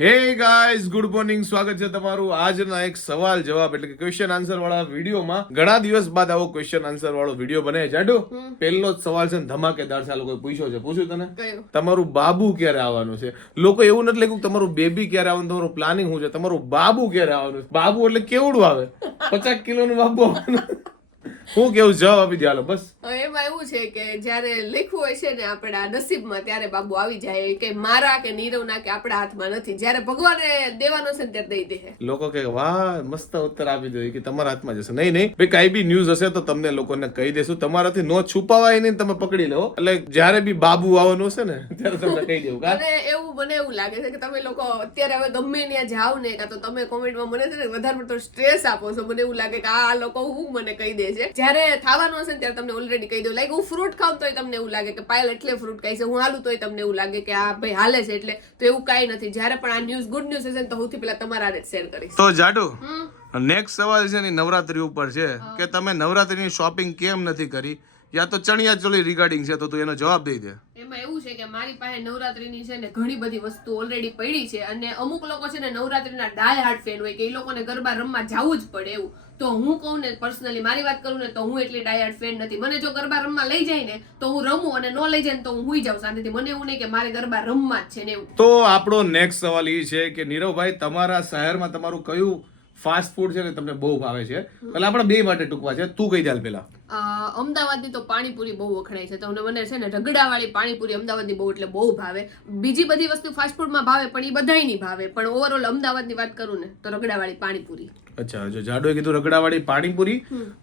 Hey guys good morning સ્વાગત છે તમારું આજના એક સવાલ જવાબ એટલે કે ક્વેશ્ચન આન્સર વાળા વિડીયોમાં. ઘણા દિવસ બાદ આવો ક્વેશ્ચન આન્સર વાળો વીડિયો બને જાડો? પહેલો જ સવાલ છે ને ધમાકેદાર છે. આ લોકોએ પૂછ્યો છે. પૂછ્યું તને? તમારું બાબુ ક્યારે આવવાનું છે? લોકો એવું નથી લખ્યું તમારું બેબી ક્યારે આવવાનું તમારું પ્લાનિંગ શું છે? તમારું બાબુ ક્યારે આવવાનું છે? બાબુ એટલે કેવડું આવે? પચાસ કિલોનું બાબુ આવવાનું. હું કેવું જવાબ આપી દે હાલો બસ. એમાં એવું છે કે જ્યારે લખવું હોય છે ને આપણા નસીબમાં ત્યારે બાબુ આવી જાય કે મારા કે નીરવના કે આપણા હાથમાં નથી. જ્યારે ભગવાને દેવાનો છે ત્યારે દઈ દે. લોકો કે વાહ મસ્ત ઉત્તર આપી દો કે તમારા હાથમાં જશે. નહીં નહીં. ભાઈ કઈ બી ન્યૂઝ હશે તો તમને લોકોને કહી દેશું. તમારાથી નો છુપાવાય નહીં તમે પકડી લો. એટલે જ્યારે બી બાબુ આવવાનું હશે ને ત્યારે તમને કહી દેવું અને એવું મને એવું લાગે છે કે તમે લોકો અત્યારે હવે ગમે ત્યાં જાવ ને કાં તો તમે કોમેન્ટમાં મને છે ને વધારે પડતો સ્ટ્રેસ આપો છો. મને એવું લાગે કે આ લોકો હું મને કહી દે છે? જ્યારે થવાનું હશે ને ત્યારે તમને ઓલરેડી કહી દઉં. લાઈક હું ફ્રૂટ ખાઉં તોય તમને એવું લાગે કે પાયલ એટલે ફ્રૂટ ખાઈ છે. હું હાલું તોય તમને એવું લાગે કે આ ભાઈ હાલે છે એટલે તો એવું કાંઈ નથી. જ્યારે પણ આ ન્યૂઝ ગુડ ન્યૂઝ હશે ને તો સૌથી પહેલા તમારા હારે શેર કરીશ. તો જાડુ નેક્સ્ટ સવાલ છે ને નવરાત્રી ઉપર છે કે તમે નવરાત્રીની શોપિંગ કેમ નથી કરી? યા તો ચણિયા ચોલી રિગાર્ડિંગ છે તો તું એનો જવાબ દઈ દે. કે મારી પાસે નવરાત્રીની છે ને ઘણી બધી વસ્તુ ઓલરેડી પડી છે અને અમુક લોકો છે ને નવરાત્રીના ડાય હાર્ટ ફેન હોય કે એ લોકોને ગરબા રમવા જવું જ પડે એવું. તો હું કહું ને પર્સનલી મારી વાત કરું ને તો હું એટલી ડાય હાર્ટ ફેન નથી. મને જો ગરબા રમવા લઈ જાય ને તો હું રમું અને ન લઈ જાય ને તો હું હુઈ જાઉં શાંતિથી. મને એવું નહીં કે મારે ગરબા રમવા જ છે ને એવું. તો આપણો નેક્સ્ટ સવાલ એ છે કે નીરવભાઈ, તમારા શહેરમાં તમારું કયું ફાસ્ટ ફૂડ છે ને તમને બહુ ભાવે છે. એટલે આપણે બે માટે ટૂંકવા છે. તું દે હાલ પેલા અમદાવાદની તો પાણીપુરી બહુ વખણાય છે. તો મને મને છે ને રગડાવાળી પાણીપુરી અમદાવાદની બહુ એટલે બહુ ભાવે. બીજી બધી વસ્તુ ફાસ્ટફૂડમાં ભાવે, પણ એ બધાય નહીં ભાવે. પણ ઓવરઓલ અમદાવાદની વાત કરું ને, તો રગડાવાળી પાણીપુરી. અચ્છા જો જાડોએ કીધું રગડાવાળી પાણીપુરી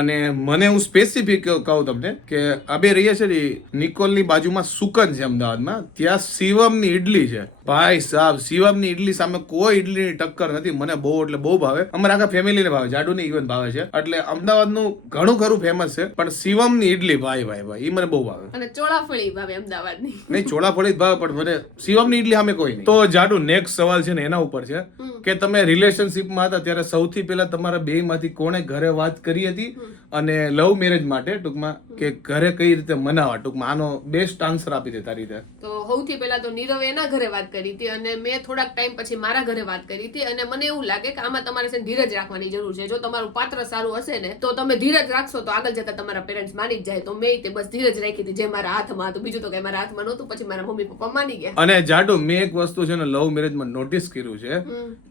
અને મને હું સ્પેસિફિક કહું તમને કે અબે રહીએ છે ને નિકોલની બાજુમાં સુકન છે અમદાવાદમાં. ત્યાં શિવમની ઈડલી છે. ભાઈ સાહેબ શિવમની ઈડલી સામે કોઈ ઇડલીની ટક્કર નથી. મને બહુ એટલે બહુ ભાવે. અમારા આખા ફેમિલીને ભાવે. જાડુને ઇવન ભાવે છે. એટલે અમદાવાદનું ઘણું ખરું ફેમસ છે પણ શિવમની ઈડલી ભાઈ ભાઈ ભાઈ એ મને બહુ ભાવે. અને ચોળાફળી ભાવે અમદાવાદની. નહીં ચોળાફળી જ ભાવે પણ મને શિવમની ઈડલી સામે કોઈ નહીં. તો જાડુ નેક્સ્ટ સવાલ છે ને એના ઉપર છે કે તમે રિલેશનશિપમાં હતા ત્યારે સૌથી પહેલા તમારા બે માંથી કોણે ઘરે વાત કરી હતી અને લવ મેરેજ માટે ટૂંકમાં કે ઘરે કઈ રીતે મનાવા ટૂંકમાં આનો બેસ્ટ આન્સર આપી દે તારી રીતે. તો સૌથી પહેલા તો નીરવે એના ઘરે વાત કરી હતી અને મેં થોડાક ટાઈમ પછી મારા ઘરે વાત કરી હતી અને મને એવું લાગે કે આમાં તમારે છે ધીરજ રાખવાની જરૂર છે. જો તમારું પાત્ર સારું હશે ને તો તમે ધીરજ રાખશો તો આગળ જતા તમારા પેરેન્ટ્સ માની જ જાય. તો મેં તે બસ ધીરજ રાખી હતી. જે મારા હાથમાં હતું. બીજું તો કઈ મારા હાથમાં નહોતું. પછી મારા મમ્મી પપ્પા માની ગયા. અને જાડુ મેં એક વસ્તુ છે ને લવ મેરેજમાં નોટિસ કર્યું છે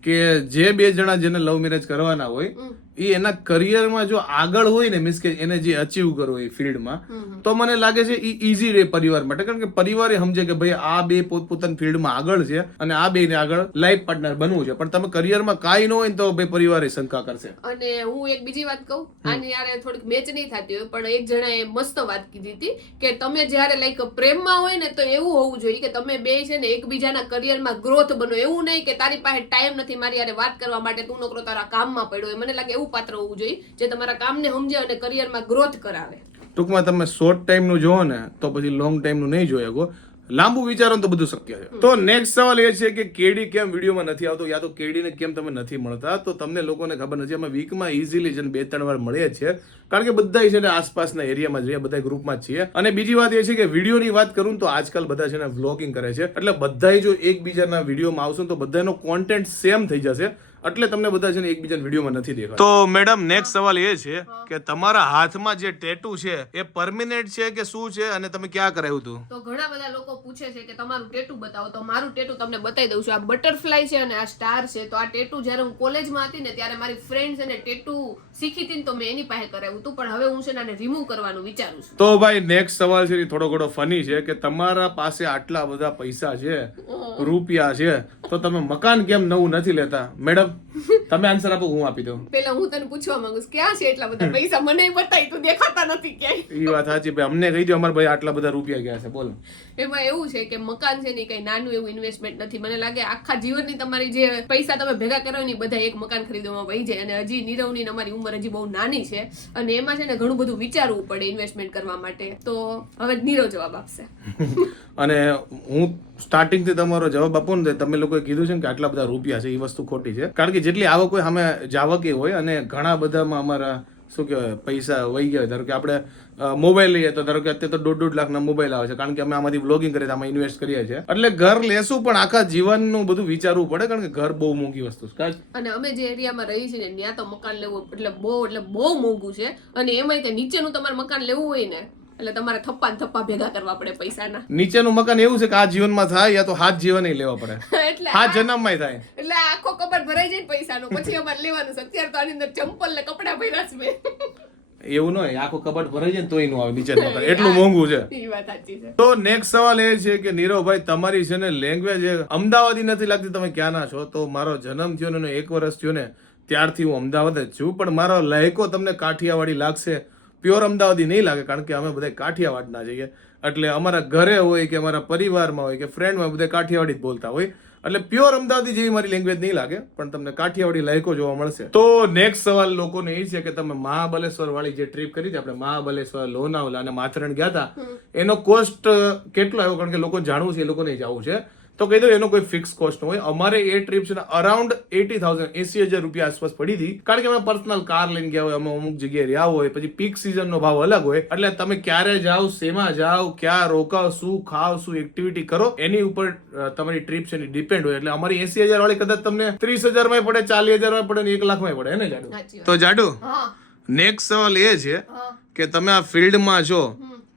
કે જે બે જણા જેને લવ મેરેજ કરવાના હોય એ એના કરિયરમાં જો આગળ હોય ને મીન્સ કે એને જે અચીવ કરવો એ ફિલ્ડમાં તો મને લાગે છે એ ઇઝી રહે પરિવાર માટે. કારણ કે પરિવારે સમજે કે ભાઈ આ બે પોતપોતાની ફિલ્ડમાં આગળ છે અને આ બેને આગળ લાઈફ પાર્ટનર બનવું છે. પણ તમે કરિયરમાં કાંઈ ન હોય તો ભાઈ પરિવારે શંકા કરશે. અને હું એક બીજી વાત કહું આની યારે થોડીક મેચ નહીં થતી હોય પણ એક જણાએ મસ્ત વાત કીધી હતી કે તમે જ્યારે લાઈક પ્રેમમાં હોય ને તો એવું હોવું જોઈએ કે તમે બે છે ને એકબીજાના કરિયરમાં ગ્રોથ બનો. એવું નહીં કે તારી પાસે ટાઈમ નથી મારી યારે વાત કરવા માટે તું નોકરો તારા કામમાં પડ્યો હોય મને લાગે એવું પાત્ર હોવું જોઈએ જે તમારા કામને સમજે અને કરિયરમાં ગ્રોથ કરાવે. ટૂંકમાં તમે શોર્ટ ટાઈમનું જોવો ને તો પછી લોંગ ટાઈમનું નહીં જોઈ શકો. લાંબુ વિચારો તો બધું શક્ય છે. તો નેક્સ્ટ સવાલ એ છે કે કેડી કેમ વિડીયોમાં નથી આવતો યા તો કેડીને કેમ તમે નથી મળતા? તો તમને લોકોને ખબર નથી અમે વીકમાં ઇઝીલી છે બે ત્રણ વાર મળીએ છીએ. કારણ કે બધા છે ને આસપાસના એરિયામાં જઈએ બધા ગ્રુપમાં છીએ. અને બીજી વાત એ છે કે વિડીયોની વાત કરું તો આજકાલ બધા છે ને વ્લોગિંગ કરે છે. એટલે બધા જો એકબીજાના વિડીયોમાં આવશે તો બધાનો કોન્ટેન્ટ સેમ થઈ જશે. એટલે તમને બધા છે ને એકબીજાના વિડીયોમાં નથી દેખાતા. તો મેડમ નેક્સ્ટ સવાલ એ છે કે તમારા હાથમાં જે ટેટુ છે એ પરમિનેન્ટ છે કે શું છે અને તમે ક્યાં કરાવ્યું હતું? તો ઘણા બધા લોકો પૂછે છે કે તમારું ટેટુ બતાવો. તો મારું ટેટુ તમને બતાવી દઉં છું. આ બટરફ્લાય છે અને આ સ્ટાર છે. તો આ ટેટુ જ્યારે હું કોલેજમાં હતી ને ત્યારે મારી ફ્રેન્ડ અને ટેટુ શીખી હતી તો મેં એની પાસે કરાવ્યું હતું. પણ હવે હું છે ને આને રિમૂવ કરવાનું વિચારું છું. તો ભાઈ નેક્સ્ટ સવાલ છે એ થોડો ઘણો ફની છે કે તમારા પાસે આટલા બધા પૈસા છે રૂપિયા છે તો તમે મકાન કેમ નવું નથી લેતા? મેડમ તમે આન્સર આપો હું આપી દઉં. પેલા હું તને પૂછવા માંગુ છું ક્યાં છે એટલા બધા પૈસા? મને બતાવી તું દેખાતા નથી ક્યાંય. એ વાત સાચી ભાઈ અમને કહી દો અમારા ભાઈ આટલા બધા રૂપિયા ગયા છે બોલો. એમાં એવું છે કે મકાન છે ને કઈ નાનું એવું ઇન્વેસ્ટમેન્ટ નથી. મને લાગે આખા જીવનની તમારી જે પૈસા તમે ભેગા કરો ને બધા એક મકાન ખરીદવામાં વહી જાય અને હજી નીરવની અમારી ઉંમર હજી બહુ નાની છે અને એમાં છે ને ઘણું બધું વિચારવું પડે ઇન્વેસ્ટમેન્ટ કરવા માટે. તો હવે નીરવ જવાબ આપશે. અને હું સ્ટાર્ટિંગથી તમારો જવાબ આપો ને તમે લોકોએ કીધું છે કે આટલા બધા રૂપિયા છે એ વસ્તુ ખોટી છે. કારણ કે જેટલી આવક હોય જાવક જાવકે હોય અને ઘણા બધામાં અમારા, શું કહેવાય, પૈસા વહી ગયા ધારો કે આપણે મોબાઈલ લઈએ તો ધારો કે અત્યારે તો દોઢ દોઢ લાખના મોબાઈલ આવે છે, કારણ કે અમે આમાંથી વ્લોગિંગ કરીએ આમાં ઇન્વેસ્ટ કરીએ છીએ. એટલે ઘર લેશું, પણ આખા જીવનનું બધું વિચારવું પડે, કારણ કે ઘર બહુ મોંઘી વસ્તુ છે. અને અમે જે એરિયામાં રહી છીએ ત્યાં તો મકાન લેવું, એટલે બહુ એટલે બહુ મોંઘું છે. અને એમાંય કે નીચેનું તમારે મકાન લેવું હોય ને એટલે તમારે થપ્પા થપ્પા ભેગા કરવા પડે પૈસાના. નીચેનું મકાન એવું છે કે આ જીવનમાં થાય યા તો હાથ જીવન લેવા પડે. એટલે હાથ જન્મમાં થાય. એટલે આખો કબર ભરાઈ જાય પૈસાનો પછી અમારે લેવાનું છે. અત્યારે તો આની અંદર ચંપલ ને કપડા ભર્યા છે એવું નહીં આખો કબાટ ભરાઈ જાય તોયનું આવે નીચે મકાન. એટલું મોંઘું છે. તો નેક્સ્ટ સવાલ એ છે કે નીરવભાઈ તમારી છે ને લેંગ્વેજ અમદાવાદી નથી લાગતી તમે ક્યાંના છો? તો મારો જન્મ થયો ને એક વર્ષ થયો ને ત્યારથી હું અમદાવાદ જ છું. પણ મારો લહેકો તમને કાઠિયાવાડી લાગશે પ્યોર અમદાવાદી નહીં લાગે કારણ કે અમે બધા કાઠિયાવાડના જઈએ એટલે અમારા ઘરે હોય કે અમારા પરિવારમાં હોય કે ફ્રેન્ડમાં બધા કાઠિયાવાડી જ બોલતા હોય. એટલે પ્યોર અમદાવાદી જેવી મારી લેંગ્વેજ નહીં લાગે પણ તમને કાઠિયાવાડી લાયકો જોવા મળશે. તો નેક્સ્ટ સવાલ લોકોને એ છે કે તમે મહાબલેશ્વર વાળી જે ટ્રીપ કરી હતી આપણે મહાબલેશ્વર લોનાવલા અને માથરણ ગયા હતા એનો કોસ્ટ કેટલો આવ્યો? કારણ કે લોકો જાણવું છે એ લોકોને જવું છે. તો કહી દઉં એનો કોઈ ફિક્સ કોસ્ટ હોય. અમારે એ ટ્રીપ છે ને અરાઉન્ડ એટી થાઉઝન્ડ એસી હજાર રૂપિયા આસપાસ પડી હતી. કારણ કે અમે પર્સનલ કાર લઈને ગયા હોય અમે અમુક જગ્યાએ રહ્યા હોય પછી પીક સિઝનનો ભાવ અલગ હોય. એટલે તમે ક્યારે જાઓ શેમાં જાઓ ક્યાં રોકાવ શું ખાવ શું એક્ટિવિટી કરો એની ઉપર તમારી ટ્રીપ છે ડિપેન્ડ હોય. એટલે અમારી એસી હજાર વાળી કદાચ તમને ત્રીસ હજારમાં પડે ચાલીસ હજારમાં પડે ને એક લાખમાં પડે ને જાડુ? તો જાડુ નેક્સ્ટ સવાલ એ છે કે તમે આ ફિલ્ડમાં છો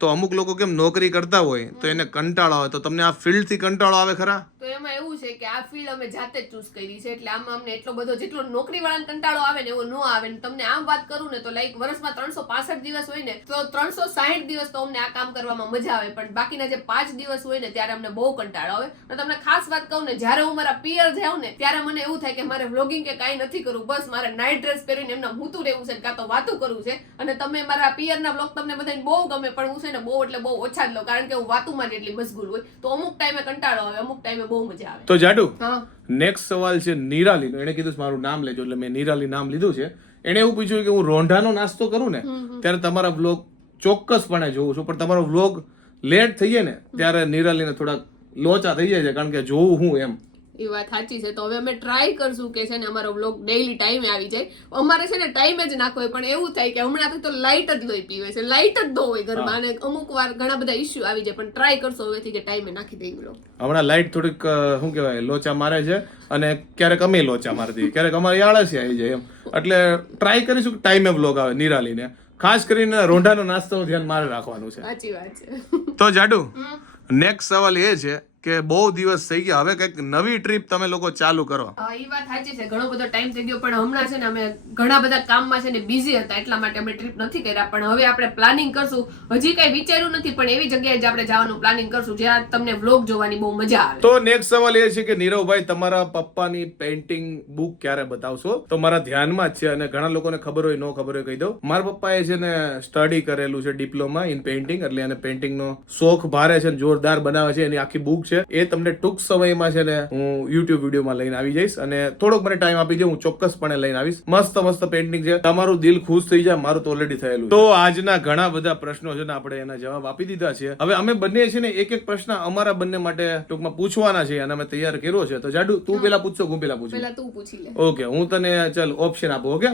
તો અમુક લોકો કેમ નોકરી કરતા હોય તો એને કંટાળો આવે. તો તમને આ ફિલ્ડથી કંટાળો આવે ખરા? તો એમાં એવું છે કે આ ફિલ્ડ અમે જાતે જ ચૂઝ કરી છે. એટલે આમાં અમને એટલો બધો જેટલો નોકરી વાળાને કંટાળો આવે ને એવો ન આવે ને તમને આમ વાત કરું ને તો લાઈક વર્ષમાં ત્રણસો પાસઠ દિવસ હોય ને તો ત્રણસો સાહીઠ દિવસ તો અમને આ કામ કરવામાં મજા આવે. પણ બાકીના જે પાંચ દિવસ હોય ને ત્યારે અમને બહુ કંટાળો આવે. અને તમને ખાસ વાત કહું ને, જ્યારે હું મારા પિયર જાઉં ને ત્યારે મને એવું થાય કે મારે વ્લોગિંગ કે કાંઈ નથી કરવું. બસ મારે નાઇટ ડ્રેસ પહેરીને એમના મૂતું રહેવું છે કાં તો વાતું કરવું છે. અને તમે મારા પિયરના વ્લોગ તમને બધાને બહુ ગમે, પણ હું છે ને બહુ એટલે બહુ ઓછા જ લો કારણ કે હું વાતુમાં જ એટલી મશગુલ હોય. તો અમુક ટાઈમે કંટાળો આવે, અમુક ટાઈમે બહુ મજા આવે. તો જાડુ નેક્સ્ટ સવાલ છે નિરાલીનો. એને કીધું મારું નામ લેજો એટલે મેં નિરાલી નામ લીધું છે. એને એવું પૂછ્યું કે હું રોંઢાનો નાસ્તો કરું ને ત્યારે તમારા વ્લોગ ચોક્કસપણે જોઉં છું. પણ તમારો વ્લોગ લેટ થઈ જાય ને ત્યારે નિરાલીને થોડાક લોચા થઈ જાય છે કારણ કે જોવું હું એમ. એ વાત સાચી છે. તો હવે અમે ટ્રાય કરશું કે છે ને અમારો બ્લોગ ડેઈલી ટાઈમે આવી જાય. અમારે છે ને ટાઈમે જ નાખવો હોય પણ એવું થાય કે હમણાં તો લાઇટ જ લોહી પીવે છે. લાઇટ જ ન હોય ઘરમાં અને અમુક વાર ઘણા બધા ઇસ્યુ આવી જાય પણ ટ્રાય કરશો હવેથી કે ટાઈમે નાખી દઈ બ્લોગ હમણાં લાઇટ થોડીક શું કહેવાય લોચા મારે છે અને ક્યારેક અમે લોચા મારતી. ક્યારેક અમારી આળસી આવી જાય એમ. એટલે ટ્રાય કરીશું કે ટાઈમે બ્લોગ આવે નિરાલીને. ખાસ કરીને રોંઢાનો નાસ્તો ધ્યાન મારે રાખવાનું છે. સાચી વાત છે. તો જાડુ નેક્સ્ટ સવાલ એ છે કે બહુ દિવસ થઈ ગયા. હવે કંઈક નવી ટ્રીપ તમે લોકો ચાલુ કરો. એ વાત સાચી છે. ઘણો બધો ટાઈમ થઈ ગયો પણ હમણાં છે ને અમે ઘણા બધા કામમાં છે ને બિઝી હતા એટલા માટે અમે ટ્રીપ નથી કર્યા. પણ હવે આપણે પ્લાનિંગ કરશું. હજી કઈ વિચાર્યું નથી પણ એવી જગ્યાએ જ આપણે જવાનું પ્લાનિંગ કરશું જ્યાં તમને વ્લોગ જોવાની બહુ મજા આવે. તો નેક્સ્ટ સવાલ એ છે કે નીરવભાઈ તમારા પપ્પાની પેઇન્ટિંગ બુક ક્યારે બતાવશો? તો મારા ધ્યાનમાં જ છે અને ઘણા લોકોને ખબર હોય ન ખબર હોય કહી દઉં. મારા પપ્પાએ છે ને સ્ટડી કરેલું છે ડિપ્લોમા ઇન પેઇન્ટિંગ એટલે એને પેઇન્ટિંગનો શોખ ભારે છે ને જોરદાર બનાવે છે. એની આખી બુક છે એ તમને ટૂંક સમયમાં છે ને હું યુટ્યુબ વિડીયોમાં લઈને આવી જઈશ અને થોડોક મને ટાઈમ આપી દે હું ચોક્કસપણે લઈને આવીશ. મસ્ત મસ્ત પેઇન્ટિંગ છે. તમારું દિલ ખુશ થઈ જાય મારું તો ઓલરેડી થયેલું તો આજના ઘણા બધા પ્રશ્નો છે ને આપણે એના જવાબ આપી દીધા છે. હવે અમે બંને છે ને એક એક પ્રશ્ન અમારા બંને માટે ટૂંકમાં પૂછવાના છે અને અમે તૈયાર કર્યો છે. તો જાડુ તું પેલા પૂછશો હું પેલા પૂછું? પેલા તું પૂછી લે. ઓકે હું તને ચાલ ઓપ્શન આપું ઓકે?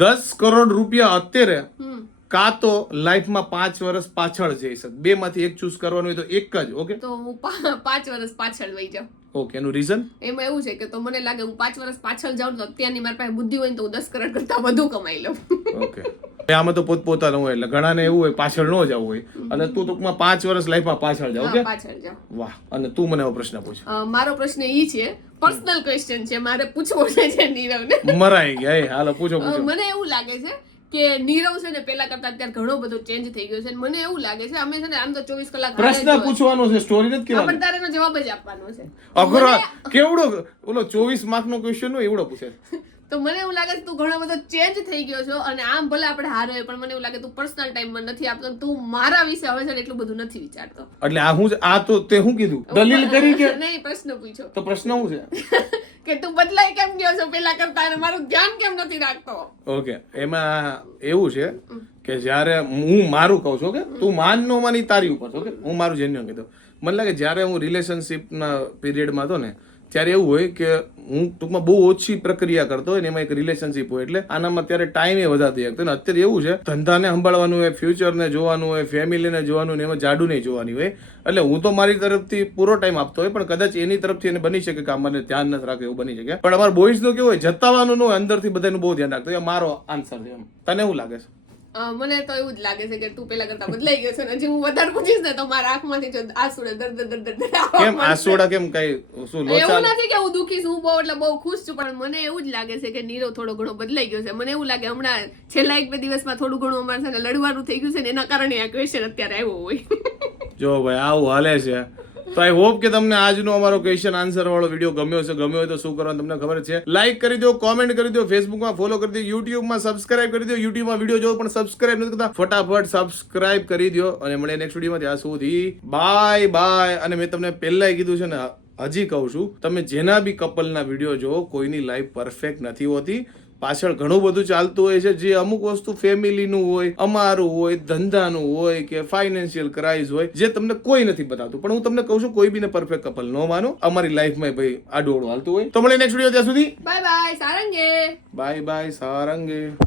દસ કરોડ રૂપિયા અત્યારે કાં તો લાઈફમાં પાંચ વર્ષ પાછળ જઈ શક. બે માંથી એક ચૂઝ કરવાનું હોય તો એક જ ઓકે તો હું પાંચ વર્ષ પાછળ વહી જાઉં. ઓકે એનું રીઝન એમાં એવું છે કે તો મને લાગે હું પાંચ વર્ષ પાછળ જાઉં તો અત્યારની મારી પાસે બુદ્ધિ હોય તો હું દસ કરોડ કરતા વધુ કમાઈ લઉં. ઓકે આમાં તો પોતપોતાનું હોય એટલે ઘણાને એવું હોય પાછળ ન જવું હોય. અને તું ટૂંકમાં પાંચ વર્ષ લાઈફમાં પાછળ જાવ ઓકે પાછળ જાવ વાહ અને તું મને એવો પ્રશ્ન પૂછ. મારો પ્રશ્ન ઈ છે પર્સનલ ક્વેશ્ચન છે મારે પૂછવો છે નીરવને. મરાઈ ગયા એ હાલો પૂછો પૂછો. મને એવું લાગે છે કે નીરવ છે ને પેલા કરતા અત્યારે ઘણો બધો ચેન્જ થઈ ગયો છે મને એવું લાગે છે અમે છે ને આમ તો ચોવીસ કલાક હારે જ પ્રશ્ન પૂછવાનો છે સ્ટોરી નથી હા, પણ તારે જવાબ જ આપવાનો છે. અઘરો કેવડો ઓલો ચોવીસ માર્ક નો ક્વેશ્ચન હોય એવડો પૂછે. તો મને એવું લાગે છે તું ઘણો બધો ચેન્જ થઈ ગયો છો અને આમ ભલે આપણે હારે હોય પણ મને એવું લાગે તું પર્સનલ ટાઈમમાં નથી આપતો તું મારા વિશે હવે છે ને એટલું બધું નથી વિચારતો. એટલે આ હું આ તો તે હું કીધું? દલીલ કરી કે નહીં પ્રશ્ન પૂછો. તો પ્રશ્ન હું છે? કે તું બદલાઈ કેમ ગયો છો? પેલા કરતા અને મારું ધ્યાન કેમ નથી રાખતો? ઓકે એમાં એવું છે કે જ્યારે હું મારું કહું છું કે તું માન નો માની તારી ઉપર છો કે હું મારું જેન્યુઅન કીધું મને લાગે જ્યારે હું રિલેશનશિપના પીરિયડમાં હતો ને ત્યારે એવું હોય કે હું ટૂંકમાં બહુ ઓછી પ્રક્રિયા કરતો હોય ને એમાં એક રિલેશનશિપ હોય એટલે આનામાં ત્યારે ટાઈમ એ વધારે થઈ શકતો અત્યારે એવું છે, ધંધાને સંભાળવાનું હોય ફ્યુચરને જોવાનું હોય ફેમિલીને જોવાનું ને એમાં જાડુ નહીં જોવાની હોય. એટલે હું તો મારી તરફથી પૂરો ટાઈમ આપતો હોય, પણ કદાચ એની તરફથી એને બની શકે કે મને ધ્યાન નથી રાખે, એવું બની શકે. પણ અમારા બોய்સનું કેવું હોય, જતાવાનું હોય, અંદરથી બધાનું બહુ ધ્યાન રાખતો હોય. મારો આન્સર છે એમ. તને એવું લાગે છે? મને તો એવું જ લાગે છે કે તું પેલા કરતા બદલાઈ ગયો છે ને હજી હું વધારે પૂછીશ ને તો મારા આંખમાંથી જો આંસુ દર દર દર દર કેમ? માંડશે. કેમ કઈ શું એવું નથી કે હું દુખી છું હું બહુ એટલે બહુ ખુશ છું પણ મને એવું જ લાગે છે કે નીરવ થોડો ઘણો બદલાઈ ગયો છે. મને એવું લાગે હમણાં છેલ્લા એક બે દિવસમાં થોડું ઘણું અમારે સાથે લડવાનું થઈ ગયું છે ને એના કારણે આ ક્વેશ્ચન અત્યારે આવ્યો હોય. જો ભાઈ આવું હાલે છે. તો આઈ હોપ કે તમને આજનો અમારો ક્વેશ્ચન આન્સર વાળો વીડિયો ગમ્યો છે ગમ્યો હોય તો શું કરવાનું તમને ખબર છે? લાઈક કરી દો કોમેન્ટ કરી દો ફેસબુકમાં ફોલો કરી દો યુટ્યુબમાં સબસ્ક્રાઇબ કરી દો. યુટ્યુબમાં વીડિયો જોવો પણ સબસ્ક્રાઇબ નથી કરતા. ફટાફટ સબસ્ક્રાઇબ કરી દો અને મળે નેક્સ્ટ વિડીયોમાં ત્યાં સુધી બાય બાય અને મેં તમને પહેલાંય કીધું છે ને, હજી કહું છું, તમે જેના બી કપલના વીડિયો જોવો, કોઈની લાઈફ પરફેક્ટ નથી હોતી. પાછળ ઘણું બધું ચાલતું હોય છે. જે અમુક વસ્તુ ફેમિલીનું હોય અમારું હોય ધંધાનું હોય કે ફાઇનાન્શિયલ ક્રાઇસ હોય જે તમને કોઈ નથી બતાવતું. પણ હું તમને કહું છું કોઈ બીને પરફેક્ટ કપલ ન માનો. અમારી લાઈફમાં ભાઈ આડું હાલતું હોય. તો મળે નેક્સ્ટ વીડિયો ત્યાં સુધી. બાય બાય સારંગે. Bye bye સારંગે.